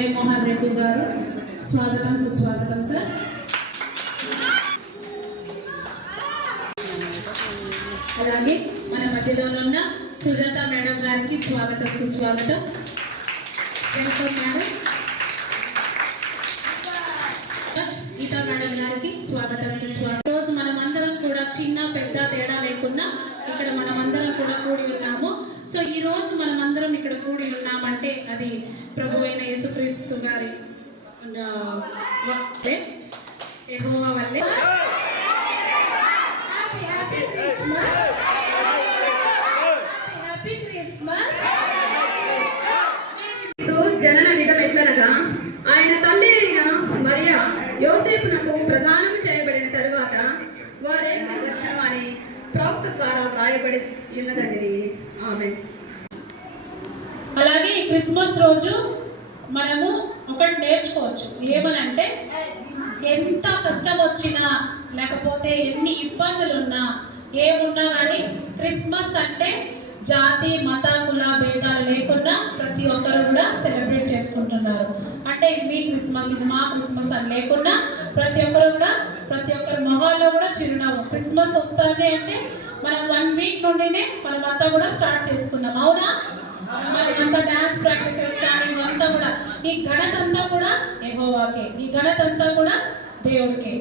ఉదయ్ మోహన్ రెడ్డి గారు. స్వాగతం, సుస్వాగతం సార్. అలాగే మన మధ్యలో ఉన్న సుజాత మేడం గారికి స్వాగతం, సుస్వాగతం. Welcome madam. గీతా మేడం గారికి స్వాగతం, సుస్వాగతం. ఈరోజు మనమందరం కూడా చిన్న పెద్ద తేడా లేకుండా ఇక్కడ మనమందరం కూడా కూడి ఉన్నాము. సో ఈ రోజు మనమందరం ఇక్కడ కూడి ఉన్నామంటే అది ప్రభువైన యేసుక్రీస్తు గారి యెహోవా వల్లే. జనన విధమెట్లనగా ఆయన తల్లి అయిన మరియ యోసేపునకు ప్రదానం చేయబడిన తరువాత వారే వచ్చామని ప్రవక్త ద్వారా వ్రాయబడి ఉన్నదండి. ఆమె. అలాగే ఈ క్రిస్మస్ రోజు మనము ఒకటి నేర్చుకోవచ్చు. ఏమనంటే ఎంత కష్టం వచ్చినా లేకపోతే ఎన్ని ఇబ్బందులు ఉన్నా ఏమున్నా కానీ క్రిస్మస్ అంటే జాతి మత కుల భేదాలు లేకుండా ప్రతి ఒక్కరు కూడా సెలబ్రేట్ చేసుకుంటున్నారు. అంటే ఇది మీ క్రిస్మస్, ఇది మా క్రిస్మస్ అని లేకుండా ప్రతి ఒక్కరి మొహాల్లో కూడా చిరునవ్వు. క్రిస్మస్ వస్తుంది అంటే మనం 1 వీక్ నుండినే మనమంతా కూడా స్టార్ట్ చేసుకున్నాం. అవునా? మనమంతా డాన్స్ ప్రాక్టీసెస్ కానీ ఇవంతా కూడా ఈ ఘనత అంతా కూడా యెహోవాకే, ఈ ఘనత అంతా కూడా దేవుడికే.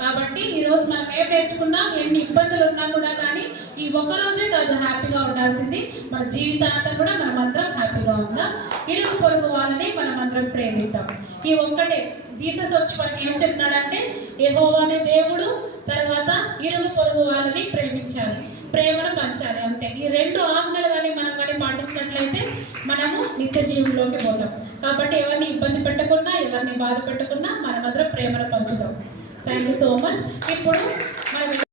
కాబట్టి ఈరోజు మనం ఏం నేర్చుకున్నాం? ఎన్ని ఇబ్బందులు ఉన్నా కూడా కానీ ఈ ఒక్కరోజే కాదు హ్యాపీగా ఉండాల్సింది, మన జీవితాంతం కూడా మనమందరం హ్యాపీగా ఉందాం. ఇరుగు పొరుగు వాళ్ళని మనమందరం ప్రేమిద్దాం. ఈ ఒక్కటే జీసస్ వచ్చి మనకి ఏం చెప్పినాడంటే యెహోవానే దేవుడు, తర్వాత ఇరుగు పొరుగు వాళ్ళని ప్రేమించాలి, ప్రేమను పంచాలి. అంతే. ఈ 2 ఆజ్ఞలు కానీ మనం కానీ పాటించినట్లయితే మనము నిత్య జీవుల్లోకి పోతాం. కాబట్టి ఎవరిని ఇబ్బంది పెట్టకుండా, ఎవరిని బాధ పెట్టకుండా మనమందరం ప్రేమను పంచుదాం. Thank you so much. ఇప్పుడు మనం